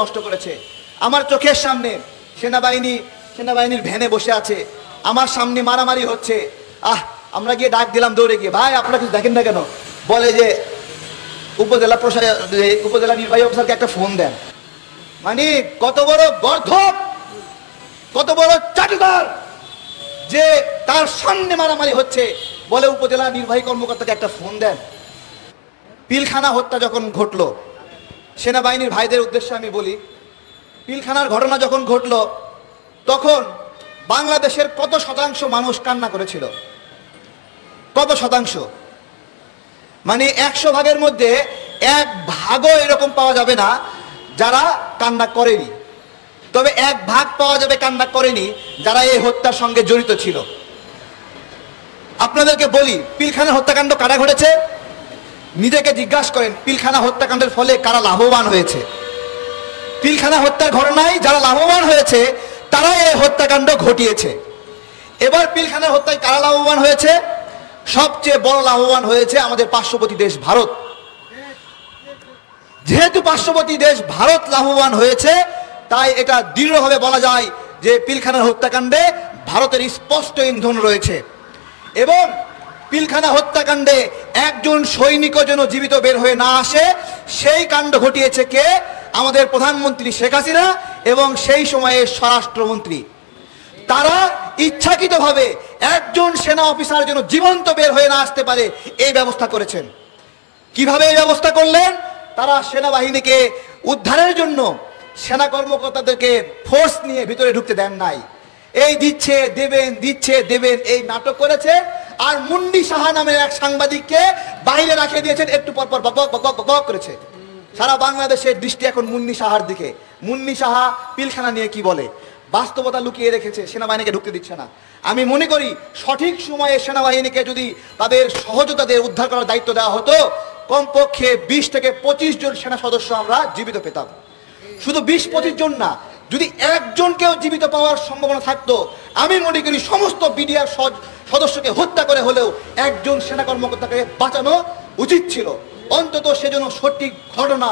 নষ্ট করেছে। আমার চোখের সামনে সেনাবাহিনীর ভ্যানে বসে আছে, আমার সামনে মারামারি হচ্ছে। আমরা গিয়ে ডাক দিলাম দৌড়ে গিয়ে, ভাই আপনারা কিছু দেখেন না কেন? বলে যে উপজেলা নির্বাহী অফিসারকে একটা ফোন দেন। মানে কত বড় গর্ধব, কত বড় চাটুকার যে তার সামনে মারামারি হচ্ছে, বলে উপজেলা নির্বাহী কর্মকর্তাকে একটা ফোন দেন। পিলখানা হত্যা যখন ঘটলো, সেনাবাহিনীর ভাইদের উদ্দেশ্যে আমি বলি, পিলখানার ঘটনা যখন ঘটলো তখন বাংলাদেশের কত শতাংশ মানুষ কান্না করেছিল? কত শতাংশ? মানে 100 ভাগের মধ্যে 1 ভাগও এরকম পাওয়া যাবে না যারা কান্না করেনি। তবে 1 ভাগ পাওয়া যাবে কান্না করেনি যারা এই হত্যার সঙ্গে জড়িত ছিল। আপনাদেরকে বলি, পিলখানা হত্যাকাণ্ড কারা ঘটেছে? নিজেকে জিজ্ঞাসা করেন, পিলখানা হত্যাকাণ্ডের ফলে কারা লাভবান হয়েছে? পিলখানা হত্যার ঘটনায় যারা লাভবান হয়েছে তারা এই হত্যাকাণ্ড ঘটিয়েছে। এবার পিলখানা হত্যায় কারা লাভবান হয়েছে? সবচেয়ে বড় লাভবান হয়েছে আমাদের পার্শ্ববর্তী দেশ ভারত। যেহেতু পার্শ্ববর্তী দেশ ভারত লাভবান হয়েছে, তাই এটা দৃঢ়ভাবে বলা যায় যে পিলখানা হত্যাকাণ্ডে ভারতের স্পষ্ট ইন্ধন রয়েছে। এবং পিলখানা হত্যাকাণ্ডে একজন সৈনিকও যেন জীবিত বের হয়ে না আসে, সেই কাণ্ড ঘটিয়েছে কে? আমাদের প্রধানমন্ত্রী শেখ হাসিনা এবং সেই সময়ের স্বরাষ্ট্রমন্ত্রী। তারা ইচ্ছাকৃতভাবে একজন সেনা অফিসার যেন জীবন্ত বের হয়ে না আসতে পারে এই ব্যবস্থা করেছেন। কিভাবে এই ব্যবস্থা করলেন? তারা সেনাবাহিনীকে উদ্ধারের জন্য সেনা কর্মকর্তাদেরকে ফোর্স নিয়ে ভিতরে ঢুকতে দেন নাই। এই দিচ্ছে দেবেন এই নাটক করেছে। আর মুন্নি সাহা নামের এক সাংবাদিককে বাইরে রাখিয়ে দিয়েছেন, একটু পর পর বক করেছে। সারা বাংলাদেশের দৃষ্টি এখন মুন্নি সাহার দিকে। মুন্নি সাহা পিলখানা নিয়ে কি বলে? বাস্তবতা লুকিয়ে রেখেছে, সেনাবাহিনীকে ঢুকতে দিচ্ছে না। আমি মনে করি সঠিক সময়ে সেনাবাহিনীকে যদি তাদের সহযোগিতাদের উদ্ধার করার দায়িত্ব দেওয়া হতো, কমপক্ষে 20 থেকে 25 জন সেনা সদস্য আমরা জীবিত পেতাম। শুধু 20-25 জন না, যদি একজনকেও জীবিত পাওয়ার সম্ভাবনা থাকতো, আমি মনে করি সমস্ত বিডিআর সদস্যকে হত্যা করে হলেও একজন সেনা কর্মকর্তাকে বাঁচানো উচিত ছিল। অন্তত সেজন্য সঠিক ঘটনা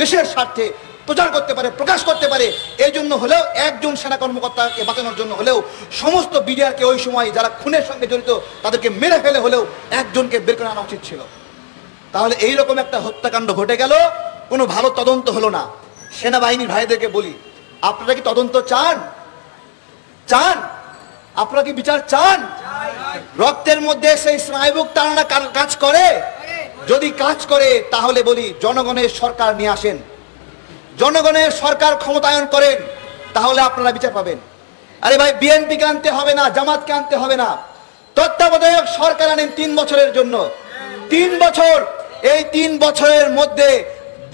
দেশের স্বার্থে প্রচার করতে পারে, প্রকাশ করতে পারে, এই জন্য হলেও একজন সেনা কর্মকর্তাকে বাঁচানোর জন্য হলেও সমস্ত বিডিআরকে ওই সময় যারা খুনের সঙ্গে জড়িত তাদেরকে মেরে ফেলে হলেও একজনকে বের করে আনা উচিত ছিল। তাহলে এইরকম একটা হত্যাকাণ্ড ঘটে গেল, কোনো ভালো তদন্ত হলো না। সেনাবাহিনীর ভাইদেরকে বলি, আপনারা কি তদন্ত চান? আপনারা কি বিচার চান? রক্তের মধ্যে সেই স্নায়ুক তাড়না কাজ করে? যদি কাজ করে তাহলে বলি জনগণের সরকার নিয়ে আসেন, জনগণের সরকার ক্ষমতায়ন করেন, তাহলে আপনারা বিচার পাবেন। আরে ভাই, বিএনপিকে আনতে হবে না, জামাতকে আনতে হবে না, তত্ত্বাবধায়ক সরকার আনেন 3 বছরের জন্য। 3 বছর, এই 3 বছরের মধ্যে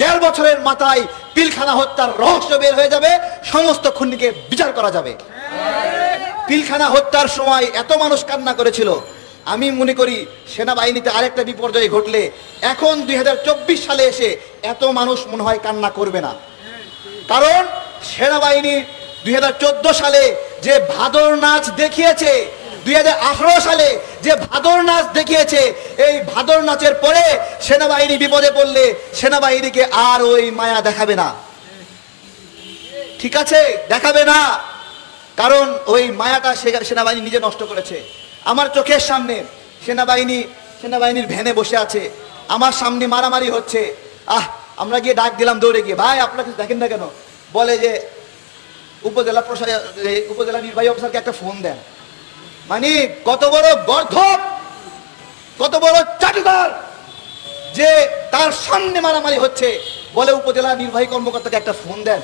1.5 বছরের মাথায় পিলখানা হত্যার রহস্য বের হয়ে যাবে, সমস্ত খুনিকে বিচার করা যাবে। পিলখানা হত্যার সময় এত মানুষ কান্না করেছিল, আমি মনে করি সেনাবাহিনীতে আরেকটা বিপর্যয় ঘটলে এখন 2024 সালে এসে এত মানুষ মনে হয় কান্না করবে না। কারণ সেনাবাহিনী 2014 সালে যে ভাদর নাচ দেখিয়েছে, 2018 সালে যে ভাদর নাচ দেখিয়েছে, এই ভাদর নাচের পরে সেনাবাহিনী বিপদে পড়লে সেনাবাহিনীকে আর ওই মায়া দেখাবে না। ঠিক আছে, দেখাবে না, কারণ ওই মায়াটা সেনাবাহিনী নিজে নষ্ট করেছে। আমার চোখের সামনে সেনাবাহিনীর ভ্যানে বসে আছে, আমার সামনে মারামারি হচ্ছে। আমরা গিয়ে ডাক দিলাম দৌড়ে গিয়ে, ভাই আপনারা কিছু দেখেন না কেন? বলে যে উপজেলা নির্বাহী অফিসারকে একটা ফোন দেন। মানে কত বড় গর্ধব, কত বড় চাটুকার যে তার সামনে মারামারি হচ্ছে, বলে উপজেলা নির্বাহী কর্মকর্তাকে একটা ফোন দেন।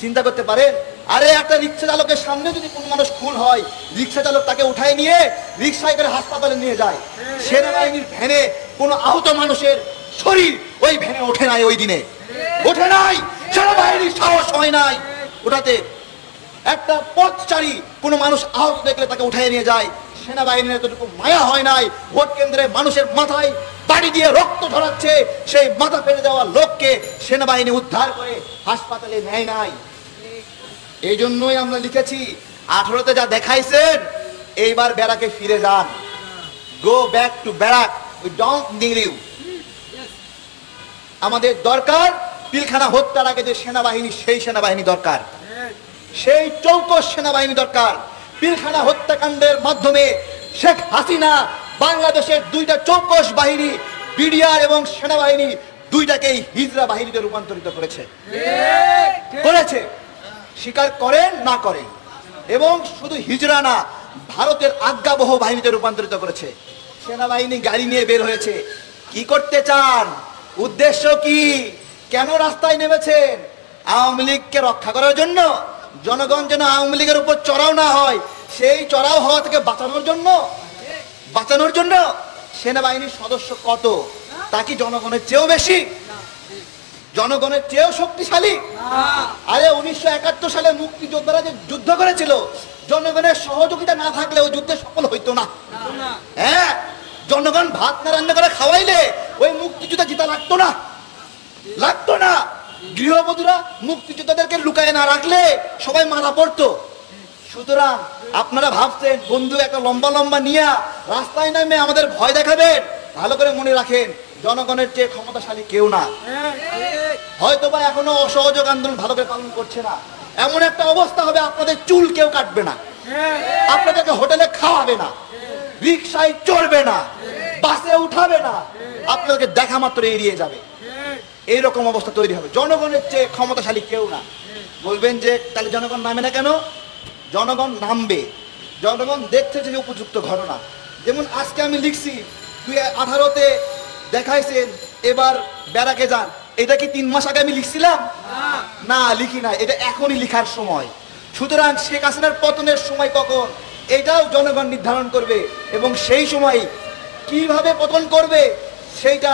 চিন্তা করতে পারেন? আরে একটা রিক্সা চালকের সামনে যদি কোনো মানুষ খুন হয়, রিক্সা চালক তাকে উঠায় নিয়ে রিক্সায় করে হাসপাতালে নিয়ে যায়। সেনাবাহিনীর ভ্যানে কোনো আহত মানুষের শরীর ওই ভ্যানে ওঠে নাই, ওই দিনে ওঠে নাই, সেনাবাহিনীর সাহস হয় নাই ওঠাতে। একটা পথচারী কোনো মানুষ আহত দেখলে তাকে উঠায় নিয়ে যায়, সেনাবাহিনীর এতটুকু মায়া হয় নাই। ভোট কেন্দ্রে মানুষের মাথায় বাড়ি দিয়ে রক্ত ঝরাচ্ছে, সেই মাথা ফেলে যাওয়া লোককে সেনাবাহিনী উদ্ধার করে হাসপাতালে নেয় নাই। এই জন্যই আমরা লিখেছি, 18তে যা দেখাইছেন এইবার ব্যারাকে ফিরে যান। Go back to barrack, we don't need you. আমাদের দরকার পিলখানা হত্যার আগে যে সেনাবাহিনী, সেই সেনাবাহিনী দরকার, সেই চৌকস সেনাবাহিনী দরকার। পিলখানা হত্যাকাণ্ডের মাধ্যমে শেখ হাসিনা বাংলাদেশের দুইটা চৌকস বাহিনী, বিডিআর এবং সেনাবাহিনী, দুইটাকেই হিজরা বাহিনীতে রূপান্তরিত করেছে। স্বীকার করেন না করেন, এবং শুধু হিজরা না, ভারতের আজ্ঞাবহ বাহিনীতে রূপান্তরিত করেছে। সেনাবাহিনী গাড়ি নিয়ে বের হয়েছে। কি করতে চান? উদ্দেশ্য কি? কেন রাস্তায় নেমেছেন? আওয়ামী লীগকে রক্ষা করার জন্য? জনগণ যেন আওয়ামী লীগের উপর চড়াও না হয়, সেই চড়াও হওয়া থেকে বাঁচানোর জন্য। সেনাবাহিনীর সদস্য কত? তা কি জনগণের চেয়েও বেশি? জনগণের চেয়েও শক্তিশালী? আরে 1971 সালে মুক্তিযোদ্ধারা যে যুদ্ধ করেছিল, জনগণের সহযোগিতা না থাকলে ওই যুদ্ধে সফল হইতো না। হ্যাঁ, জনগণ ভাত না রান্না করে খাওয়াইলে ওই মুক্তিযোদ্ধা জিতা লাগতো না। গৃহবধূরা মুক্তিযোদ্ধাদেরকে লুকায় না রাখলে সবাই মারা পড়তো। সুতরাং আপনারা ভাবছেন বন্ধু একটা লম্বা নিয়ে রাস্তায় নামে আমাদের ভয় দেখাবেন? ভালো করে মনে রাখেন, জনগণের চেয়ে ক্ষমতাশালী কেউ না। হয়তোবা এখনো অসহযোগ আন্দোলন ভালো করে পালন করছে না। এমন একটা অবস্থা হবে, আপনাদের চুল কেউ কাটবে না, আপনাদেরকে হোটেলে খাওয়াবে না, রিক্সায় চড়বে না, বাসে উঠাবে না, আপনাদেরকে দেখা মাত্র এড়িয়ে যাবে। এইরকম অবস্থা তৈরি হবে। জনগণের চেয়ে ক্ষমতাশালী কেউ না। বলবেন যে তাহলে জনগণ নামে না কেন? জনগণ নামবে। জনগণ দেখছে যে উপযুক্ত ঘটনা। যেমন আজকে আমি লিখছি 2018-তে দেখাইছেন এবার ব্যারাকে যান, এটা কি 3 মাস আগে আমি লিখছিলাম? না, লিখি না, এটা এখনই লিখার সময়। সুতরাং শেখ হাসিনার পতনের সময় কখন, এটাও জনগণ নির্ধারণ করবে, এবং সেই সময় কিভাবে পতন করবে সেইটা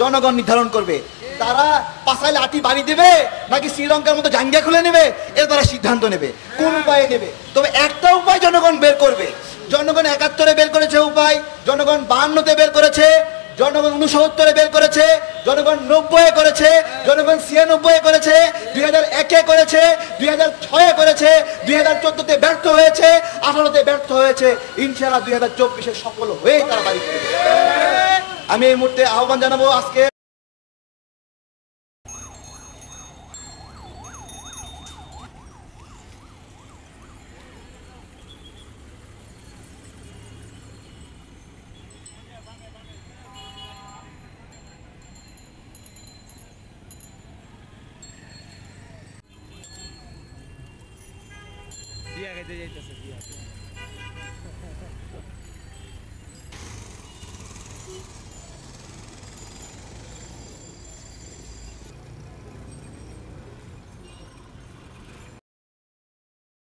জনগণ নির্ধারণ করবে। তারা পাশায় লাঠি বাড়ি দেবে নাকি শ্রীলঙ্কার মতো জাঙ্গিয়া খুলে নেবে, এর তারা সিদ্ধান্ত নেবে কোন উপায়ে নেবে। তবে একটা উপায় জনগণ বের করবে। জনগণ 71-এ বের করেছে উপায়, জনগণ 52-তে বের করেছে, জনগণ 69-এ বের করেছে, জনগণ 90-এ করেছে, জনগণ 96-এ করেছে, 2001-এ করেছে, 2006-এ করেছে, 2014-তে ব্যর্থ হয়েছে, 18-তে ব্যর্থ হয়েছে। ইনশাআল্লাহ 2024-এ সফল হয়ে তারা বাড়ি ফিরবে। আমি এই মুহূর্তে আহ্বান জানাবো আজকে দিয়া খাইতে যাইতেছে দিয়া।